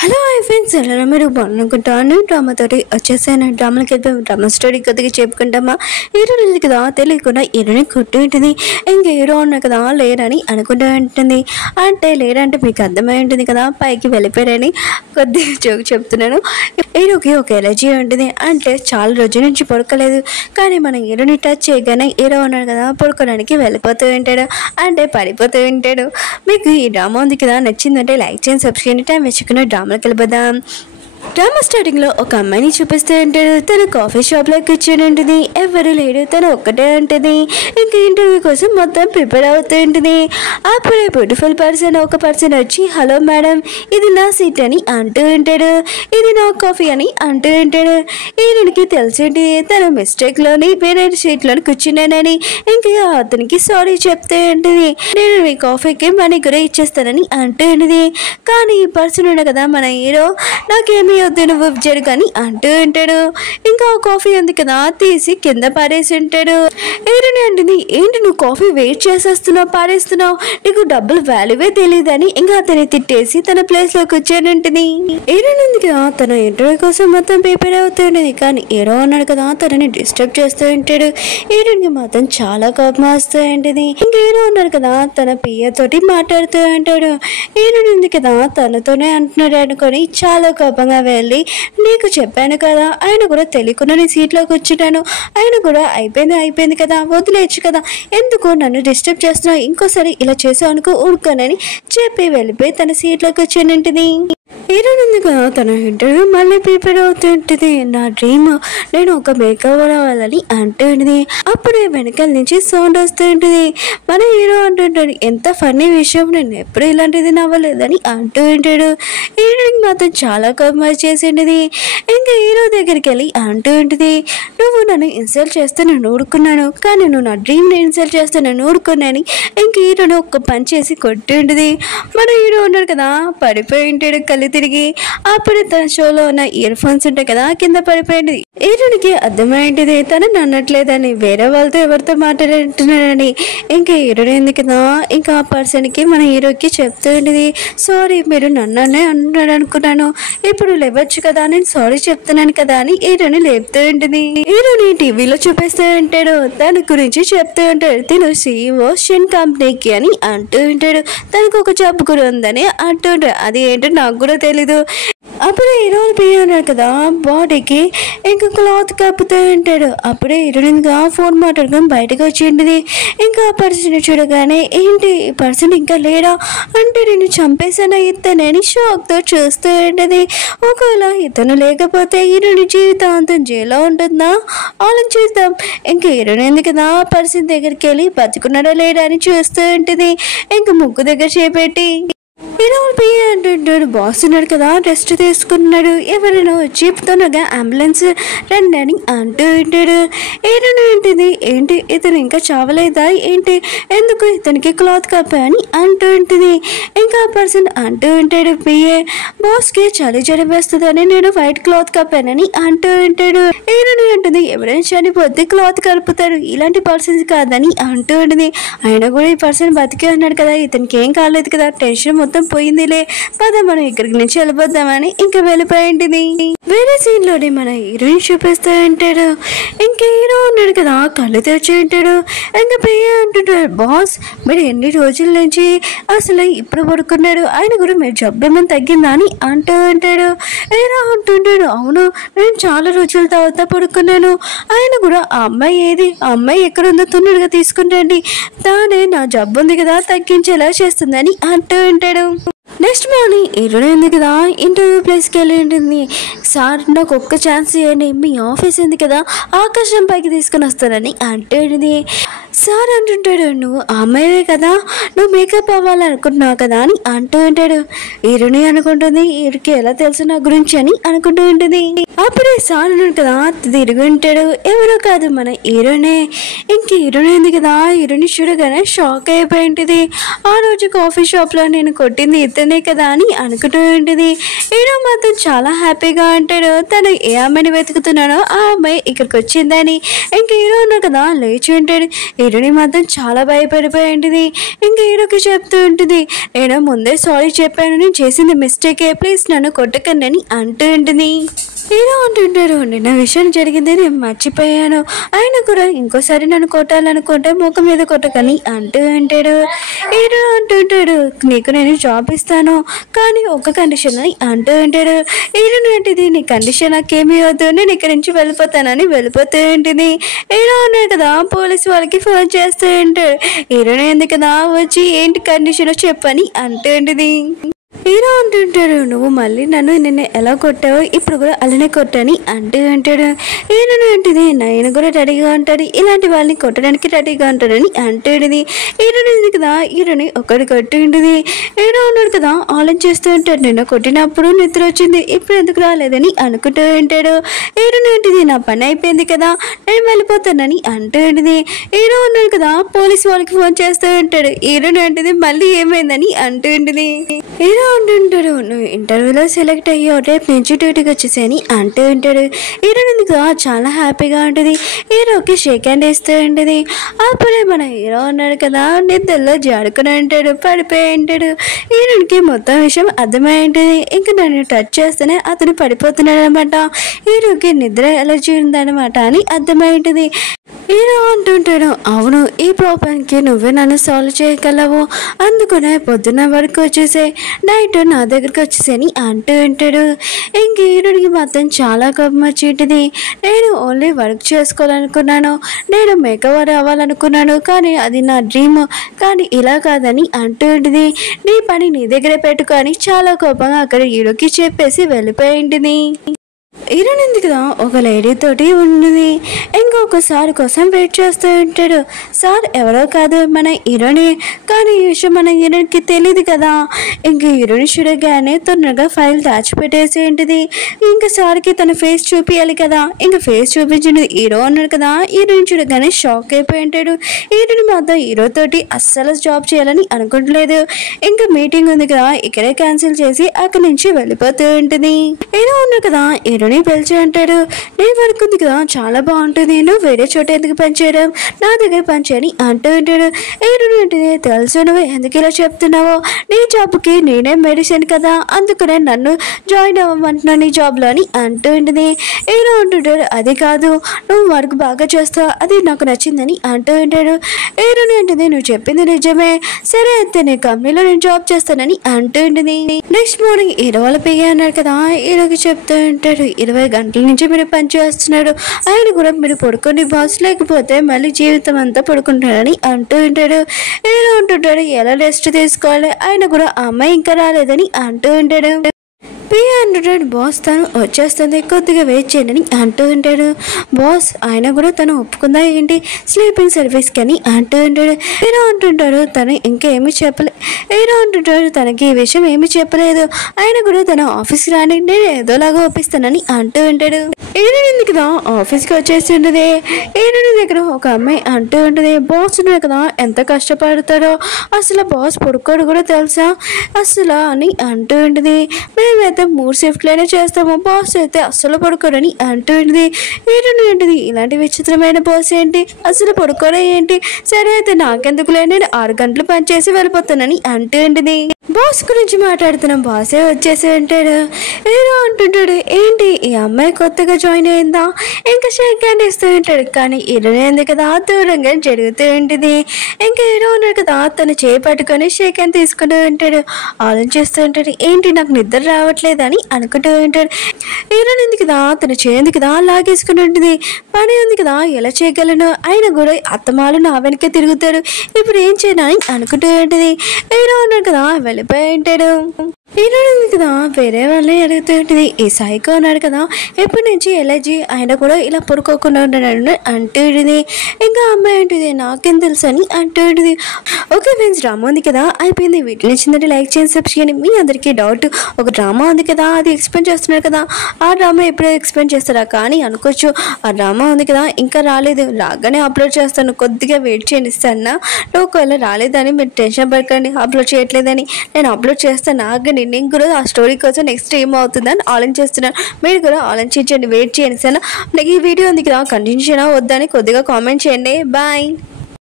Hello hi friends, ఎలా మీరు బాగునుకుంటాను. Drama తోటి వచ్చేసాను. డ్రామాలకి వెళ్ళిపోయి డ్రామా స్టోరీ కొద్దిగా చెప్పుకుంటామా. హీరో ఉంది కదా, తెలియకుండా హీరోని కొట్టి ఉంటుంది. ఇంకా హీరో ఉన్నా కదా లేరని అనుకుంటూ ఉంటుంది. అంటే లేరంటే మీకు అర్థమై ఉంటుంది కదా, పైకి వెళ్ళిపోయారని కొద్దిగా జోక్ చెప్తున్నాను. హీరోకి ఒక ఎలర్జీ ఉంటుంది. అంటే చాలా రోజుల నుంచి పడుకోలేదు, కానీ మన హీరోని టచ్ చేయగానే హీరో ఉన్నాడు కదా పడుకోవడానికి వెళ్ళిపోతూ ఉంటాడు, అంటే పడిపోతూ ఉంటాడు. మీకు ఈ డ్రామా ఉంది కదా నచ్చిందంటే లైక్ చేయండి, సబ్స్క్రైబ్ టైం వెచ్చుకున్న డ్రామాలకు వెళ్ళిపోదాం. డ్రామా స్టార్టింగ్లో ఒక అమ్మాయిని చూపిస్తూ ఉంటాడు. తను కాఫీ షాప్లో కూర్చొని ఉంటుంది. ఎవరు లేడు, తను ఒక్కటే ఉంటుంది. ఇంకా ఇంటర్వ్యూ కోసం మొత్తం ప్రిపేర్ అవుతూ ఉంటుంది. అప్పుడే బ్యూటిఫుల్ ఒక పర్సన్ వచ్చి హలో మేడం, ఇది నా సీట్ అని అంటూ ఉంటాడు. ఇది నా కాఫీ అని అంటూ ఉంటాడు. ఈయనకి తెలిసింది తన మిస్టేక్లోని వేరే సీట్లోని కూర్చున్నానని. ఇంకా అతనికి సారీ చెప్తూ ఉంటుంది. నేను మీ కాఫీకి మనీ కూడా ఇచ్చేస్తానని అంటూ ఉంటుంది. కానీ ఈ పర్సన్ ఉండే కదా మన హీరో, నాకేమీ వద్దు నువ్వు జరుగని అంటూ ఉంటాడు. ఇంకా కాఫీ ఉంది కదా తీసి కింద పారేసి ఉంటాడు. హీరోని అంటుంది, ఏంటి నువ్వు కాఫీ వెయిట్ చేసేస్తున్నావు, పారేస్తున్నావు, నీకు డబ్బులు వాల్యూవే తెలియదని ఇంకా అతని తిట్టేసి తన ప్లేస్ లో కూర్చొని ఉంటుంది. హీరోని ఉంది కదా తన ఇంటర్వ్యూ కోసం మొత్తం ప్రిపేర్ అవుతూ ఉండేది. కానీ హీరో ఉన్నాడు కదా తనని డిస్టర్బ్ చేస్తూ ఉంటాడు. హీరోకి మాత్రం చాలా కోపం వస్తూ ఉంటుంది. ఇంకా హీరో ఉన్నాడు కదా తన పియ్య తోటి మాట్లాడుతూ ఉంటాడు. హీరోని ఉంది కదా తనతోనే అంటున్నాడు అనుకొని చాలా కోపంగా వెళ్ళి, నీకు చెప్పాను కదా, ఆయన కూడా తెలియకుండా నేను సీట్లో కూర్చుంటాను, ఆయన కూడా అయిపోయింది కదా, వదిలేచ్చు కదా, ఎందుకు నన్ను డిస్టర్బ్ చేస్తున్నావు, ఇంకోసారి ఇలా చేసావు అనుకో ఊరుకోనని చెప్పి వెళ్ళిపోయి తన సీట్లో కూర్చొని ఉంటుంది. హీరోయిన్ ఉంది కదా తన ఇంటర్వ్యూ మళ్ళీ ప్రిపేర్ అవుతుంటుంది. నా డ్రీమ్ నేను ఒక మేకప్ అవ్వాలని అంటుంది. అప్పుడే వెనకాల నుంచి సౌండ్ వస్తూ ఉంటుంది. మన హీరో అంటుంటాడు, ఎంత ఫన్నీ విషయం, నేను ఎప్పుడు ఇలాంటిది నవ్వలేదని అంటూ ఉంటాడు. హీరోయిన్ మాత్రం చాలా కోపం చేసింది. ఇంకా హీరో దగ్గరికి వెళ్ళి అంటూ ఉంటుంది, నువ్వు నన్ను ఇన్సల్ట్ చేస్తే నేను ఊరుకున్నాను, కానీ నువ్వు నా డ్రీమ్ని ఇన్సల్ట్ చేస్తే నేను ఊరుకున్నాను. ఇంక హీరోని ఒక్క పని చేసి కొట్టి ఉంటుంది. మన హీరో ఉన్నాడు కదా పడిపోయి ఉంటాడు కళ్ళు తిరిగి. అప్పుడు తన షోలో ఉన్న ఇయర్ ఫోన్స్ ఉంటాయి కదా కింద పడిపోయింది. హీరోనికి అర్థమైంది తను నన్నట్లేదని, వేరే వాళ్ళతో ఎవరితో మాట్లాడుతున్నాడని. ఇంకా హీరోని ఉంది కదా ఇంకా ఆ పర్సన్ కి మన హీరోకి చెప్తూ ఉంటుంది, సారీ మీరు నన్నే అంటున్నాడు అనుకున్నాను, ఇప్పుడు లేవచ్చు కదా, నేను సారీ చెప్తున్నాను కదా అని హీరోని లేపుతూ ఉంటుంది. హీరోని టీవీలో చూపిస్తూ ఉంటాడు, తన గురించి చెప్తూ ఉంటాడు. తిను CEO షిన్ కంపెనీకి అని అంటూ ఉంటాడు. తనకు ఒక జాబ్ కూడా ఉందని అంటూ ఉంటాడు. అది ఏంటో నాకు కూడా తెలీదు. అప్పుడే హీరోని పియ్య ఉన్నాడు కదా బాడీకి ఇంకా క్లాత్ కప్పుతూ ఉంటాడు. అప్పుడే హీరోయిన్గా ఫోన్ మాట్లాడుకొని బయటకు వచ్చి ఉంటుంది. ఇంకా ఆ పర్సన్ చూడగానే, ఏంటి ఈ పర్సన్ ఇంకా లేడా అంటే, నేను చంపేసాను ఇతనని షాక్తో చూస్తూ ఉంటుంది. ఒకవేళ ఇతను లేకపోతే హీరోని జీవితాంతం జైల్లో ఉంటుందా ఆలోచిద్దాం. ఇంకా హీరోయిన్ ఉంది కదా ఆ పర్సన్ దగ్గరికి వెళ్ళి బతుకున్నాడా లేడా అని చూస్తూ ఉంటుంది. ఇంకా ముగ్గు దగ్గర చేపెట్టి హీరో పియ్య అంటుంటాడు, బాస్ ఉన్నాడు కదా రెస్ట్ తీసుకున్నాడు, ఎవరైనా వచ్చి తొందరగా అంబులెన్స్ రండి అని అంటూ ఉంటాడు. హీరోని ఉంటుంది, ఏంటి ఇతను ఇంకా చావలేదా ఏంటి, ఎందుకు ఇతనికి క్లాత్ కప్పా అని అంటూ ఉంటుంది. ఇంకా ఆ పర్సన్ అంటూ ఉంటాడు, పియ్యే బాస్కి చలి జ్వరం వేస్తుందని నేను వైట్ క్లాత్ కప్పానని అంటూ ఉంటాడు. హీరోని ఉంటుంది, ఎవరైనా చనిపోతే క్లాత్ కలుపుతారు, ఇలాంటి పర్సన్స్ కాదని అంటూ ఉంటుంది. అయినా కూడా ఈ పర్సన్ బతికే ఉన్నాడు కదా, ఇతనికి ఏం కాలేదు కదా, టెన్షన్ మొత్తం పోయిందిలే, పద మనం ఇక్కడికి నుంచి వెళ్ళిపోద్దామని ఇంకా వెళ్ళిపోయింది. వేరే సీన్ లోనే మన హీరోయిన్ చూపిస్తూ ఉంటాడు. ఇంకా హీరో ఉన్నాడు కదా కళ్ళు తెరిచి ఉంటాడు. ఇంకా పియ్య అంటుంటాడు, బాస్ మీరు ఎన్ని రోజుల నుంచి అసలు ఇప్పుడు పడుకున్నాడు, ఆయన కూడా మీరు జబ్బు ఏమైనా తగ్గిందా అని అంటూ ఉంటాడు. హీరో అంటుంటాడు, అవును నేను చాలా రోజుల తర్వాత పడుకున్నాను, ఆయన కూడా ఆ అమ్మాయి ఏది, ఆ అమ్మాయి ఎక్కడ ఉందో తొందరగా తీసుకుంటండి, తానే నా జబ్బు ఉంది కదా తగ్గించేలా చేస్తుందని అంటూ ఉంటాడు. నెక్స్ట్ మార్నింగ్ హీరోయిన్ ఉంది కదా ఇంటర్వ్యూ ప్లేస్కి వెళ్ళి ఉంటుంది. సార్ నాకు ఒక్క ఛాన్స్ ఇవ్వండి, మీ ఆఫీస్ ఉంది కదా ఆకాశం పైకి తీసుకుని వస్తానని అంటుంది. సార్ అంటుంటాడు, నువ్వు ఆ అమ్మాయివే కదా, నువ్వు మేకప్ అవ్వాలనుకుంటున్నావు కదా అని అంటూ ఉంటాడు. హీరోని అనుకుంటుంది, వీడికి ఎలా తెలుసు నా గురించి అని అనుకుంటూ ఉంటుంది. అప్పుడే సార్ అన్నాడు కదా తిరిగి ఉంటాడు, ఎవరో కాదు మన హీరోనే. ఇంక హీరోని ఉంది కదా హీరోని చూడగానే షాక్ అయిపోయి ఉంటుంది. ఆ రోజు కాఫీ షాప్లో నేను కొట్టింది ఇతనే కదా అని అనుకుంటూ ఉంటుంది. హీరో మాత్రం చాలా హ్యాపీగా అంటాడు. తను ఏ అమ్మాయిని వెతుకుతున్నాడో ఆ అమ్మాయి ఇక్కడికి వచ్చిందని. ఇంక హీరో ఉన్నాడు కదా లేచి ఉంటాడు. హీరోని మాత్రం చాలా భయపడిపోయి ఉంటుంది. ఇంక హీరోకి చెప్తూ ఉంటుంది, నేను ముందే సారీ చెప్పాను, నేను చేసింది మిస్టేకే, ప్లీజ్ నన్ను కొట్టకండి అని అంటూ ఉంటుంది. హీరో అంటుంటారు, నిన్న విషయం జరిగింది నేను మర్చిపోయాను, ఆయన కూడా ఇంకోసారి నన్ను కొట్టాలనుకుంటే ముఖం మీద కొట్టకని అంటూ అంటాడు. హీరో అంటుంటాడు, నీకు నేను జాబ్ ఇస్తాను కానీ ఒక కండిషన్ అని అంటూ అంటాడు. హీరో ఏంటిది, నీ కండిషన్ నాకేమీ వద్దు, నేను ఇక్కడి నుంచి వెళ్ళిపోతానని వెళ్ళిపోతూ ఉంటుంది. హీరో అన్నాడు కదా పోలీసు వాళ్ళకి ఫోన్ చేస్తూ ఉంటాడు. హీరోని ఎందుకు కదా వచ్చి ఏంటి కండిషన్ చెప్పని అంటూ ఉంటుంది. హీరో అంటుంటాడు, నువ్వు మళ్ళీ నిన్ను ఎలా కొట్టావో ఇప్పుడు కూడా అలానే కొట్టని అంటూ అంటాడు. హీరోని ఏంటిది, నేను కూడా రెడీగా ఉంటాడు, ఇలాంటి వాళ్ళని కొట్టడానికి రెడీగా ఉంటాడని అంటాడుది. హీరోని కదా హీరోని ఒకటి కొట్టి ఉంటుంది. హీరో ఉన్నాడు కదా ఆలోచిస్తూ ఉంటాడు, నిన్న కొట్టినప్పుడు నిద్ర వచ్చింది, ఇప్పుడు ఎందుకు రాలేదని అనుకుంటూ ఉంటాడు. హీరోని ఏంటిది, నా పని అయిపోయింది కదా నేను వెళ్ళిపోతానని అంటూ ఉంటుంది. హీరో ఉన్నాడు కదా పోలీసు వాళ్ళకి ఫోన్ చేస్తూ ఉంటాడు. హీరోని ఏంటిది మళ్ళీ ఏమైందని అంటూ ఉంటుంది. హీరో అంటుంటాడు, నువ్వు ఇంటర్వ్యూలో సెలెక్ట్ అయ్యావు, రేపు నుంచి డ్యూటీకి వచ్చేసాని అంటూ ఉంటాడు. హీరోని చాలా హ్యాపీగా ఉంటుంది. హీరోకి షేక్ హ్యాండ్ ఇస్తూ ఉంటుంది. అప్పుడే మన హీరో ఉన్నాడు కదా నిద్రలో జాడుకుని ఉంటాడు, పడిపోయి ఉంటాడు. హీరోనికి మొత్తం విషయం అర్థమై ఉంటుంది. ఇంకా నన్ను టచ్ చేస్తేనే అతను పడిపోతున్నాడు అనమాట. హీరోకి నిద్ర ఎలర్జీ ఉందన్నమాట అని అర్థమై ఉంటుంది. హీరో అంటుంటాడు, అవును ఈ ప్రాబ్లంకి నువ్వే నన్ను సాల్వ్ చేయగలవు, అందుకనే పొద్దున్న వరకు వచ్చేసే నైట్ నా దగ్గరికి వచ్చేసని అంటూ ఉంటాడు. ఇంక హీరోడికి మాత్రం చాలా కోపం వచ్చి ఉంటుంది. నేను ఓన్లీ వర్క్ చేసుకోవాలనుకున్నాను, నేను మేకవర్ అవ్వాలనుకున్నాను, కానీ అది నా డ్రీమ్, కానీ ఇలా కాదని అంటూ ఉంటుంది. నీ పని నీ దగ్గరే పెట్టుకొని చాలా కోపంగా అక్కడ హీరోకి చెప్పేసి వెళ్ళిపోయి ఉంటుంది. హీరోని కదా ఒక లేడీ తోటి ఉన్నది. ఇంకొకసారి కోసం వెయిట్ చేస్తూ ఉంటాడు. సార్ ఎవరో కాదు మన హీరోని, కానీ ఈ విషయం మన హీరోనికి తెలియదు కదా. ఇంక హీరోని చూడగానే తొందరగా ఫైల్ దాచిపెట్టేసి ఉంటుంది. ఇంకా సార్కి తన ఫేస్ చూపించాలి కదా, ఇంకా ఫేస్ చూపించింది హీరో అన్నాడు కదా. హీరోని చూడగానే షాక్ అయిపోయి ఉంటాడు. హీరోని మాత్రం హీరో తోటి అస్సలు జాబ్ చేయాలని అనుకోవట్లేదు. ఇంకా మీటింగ్ ఉంది కదా ఇక్కడే క్యాన్సిల్ చేసి అక్కడి నుంచి వెళ్ళిపోతూ ఉంటుంది. హీరో ఉన్నాడు కదా హీరోని పిలిచి అంటాడు, నీ వర్క్ ఉంది కదా చాలా బాగుంటుంది, నువ్వు వేరే చోట ఎందుకు పనిచేయడం, నా దగ్గర పనిచేయని అంటూ ఉంటాడు. ఏంటంటే తెలుసు నువ్వు ఎందుకు ఇలా చెప్తున్నావో, నీ జాబ్కి నేనే మెడిసిన్ కదా, అందుకనే నన్ను జాయిన్ అవ్వమంటున్నాను నీ జాబ్లో అని అంటూ ఉంటుంది. హీరో అంటుంటాడు, అది కాదు నువ్వు వర్క్ బాగా చేస్తావు, అది నాకు నచ్చిందని అంటూ ఉంటాడు. హీరోని అంటుంది, నువ్వు చెప్పింది నిజమే, సరే అయితే నీ కంపెనీలో నేను జాబ్ చేస్తానని అంటూ ఉంటుంది. నెక్స్ట్ మార్నింగ్ హీరో వాళ్ళ పియ్య అన్నాడు కదా హీరోకి చెప్తూ ఉంటాడు, 20 గంటల నుంచి మీరు పని చేస్తున్నాడు, ఆయన కూడా మీరు పడుకోండి బాస్, లేకపోతే మళ్ళీ జీవితం అంతా పడుకుంటాడని అంటూ ఉంటాడు. హీరో అంటుంటాడు, ఎలా రెస్ట్ తీసుకోవాలి, ఆయన కూడా ఆ అమ్మాయి ఇంకా రాలేదని అంటూ ఉంటాడు. పియ్య అంటుంటాడు, బాస్ తను వచ్చేస్తుంది కొద్దిగా వెయిట్ చేయండి అని అంటూ ఉంటాడు. బాస్ ఆయన కూడా తను ఒప్పుకుందా ఏంటి స్లీపింగ్ సర్వీస్కి అని అంటూ ఉంటాడు. హీరో అంటుంటాడు, తను ఇంకేమీ చెప్పలే, హీరో అంటుంటాడు తనకి ఈ విషయం ఏమీ చెప్పలేదు, ఆయన కూడా తన ఆఫీస్కి రాని నేను ఏదోలాగా ఒప్పిస్తానని అంటూ ఉంటాడు. హీరోని కదా ఆఫీస్కి వచ్చేసి ఉంటుంది. హీరోని దగ్గర ఒక అమ్మాయి అంటూ ఉంటుంది, బాస్ కదా ఎంత కష్టపడతాడో, అసలు బాస్ పడుకోడు కూడా తెలుసా అసలు అని అంటూ ఉంటుంది. మేమైతే 3 షిఫ్ట్లైనా చేస్తాము, బాస్ అయితే అస్సలు పడుకోడని అంటూ ఉంటుంది. హీరోని ఏంటిది ఇలాంటి విచిత్రమైన బాస్ ఏంటి, అసలు పడుకోవడం ఏంటి, సరే అయితే నాకెందుకులే నేను 6 గంటలు పనిచేసి వెళ్ళిపోతానని అంటూ ఉంటుంది. బాస్ గురించి మాట్లాడుతున్నాం, బాసే వచ్చేసి ఉంటాడు. హీరో అంటుంటాడు, ఏంటి ఈ అమ్మాయి కొత్తగా జాయిన్ అయిందా, ఇంకా షేక్ హ్యాండ్ ఇస్తూ ఉంటాడు. కానీ హీరోని ఉంది కదా దూరంగా జరుగుతూ ఉంటుంది. ఇంకా హీరో ఉన్నాడు కదా తను చేయి పట్టుకొని షేక్ హ్యాండ్ తీసుకుంటూ ఉంటాడు. ఆలోచిస్తూ ఉంటాడు, ఏంటి నాకు నిద్ర రావట్లేదని అనుకుంటూ ఉంటాడు. హీరోని ఉంది కదా తను చేయంది కదా లాగేసుకుని ఉంటుంది. పని ఉంది కదా ఎలా చేయగలను, ఆయన కూడా అత్తమాలు నా వెనకే తిరుగుతాడు, ఇప్పుడు ఏం చేయను అని అనుకుంటూ ఉంటుంది. హీరో ఉన్నాడు కదా వెళ్ళిపోయి ఉంటాడు. ఈరోజు కదా వేరే వాళ్ళే అడుగుతుంటుంది. ఈ సైకో ఉన్నాడు కదా ఎప్పటి నుంచి ఎలర్జీ అయినా కూడా ఇలా పడుకోకుండా ఉన్నాడు అంటుంది. ఇంకా అమ్మాయి అంటుంది నాకేం తెలుసు అని అంటుంది. ఓకే ఫ్రెండ్స్, డ్రామా ఉంది కదా అయిపోయింది. వీటిని నచ్చిందంటే లైక్ చేయండి, సబ్స్క్రైబ్ చేయండి. మీ అందరికీ డౌట్ ఒక డ్రామా ఉంది కదా అది ఎక్స్ప్లెయిన్ చేస్తున్నారు కదా, ఆ డ్రామా ఎప్పుడో ఎక్స్ప్లెయిన్ చేస్తారా కానీ అనుకోవచ్చు. ఆ డ్రామా ఉంది కదా ఇంకా రాలేదు, రాగానే అప్లోడ్ చేస్తాను, కొద్దిగా వెయిట్ చేయండి ఇస్తాను. ఒకవేళ రాలేదని మీరు టెన్షన్ పడకండి, అప్లోడ్ చేయట్లేదని. నేను అప్లోడ్ చేస్తాను, ఆగండి. నేను కూడా ఆ స్టోరీ కోసం నెక్స్ట్ ఏం అవుతుందని ఆలోచిస్తున్నాను. మీరు కూడా ఆలోచించండి, వెయిట్ చేయండి సరేనా. నాకు ఈ వీడియో ఉంది కదా కంటిన్యూ చేయనా వద్దని కొద్దిగా కామెంట్ చేయండి. బాయ్.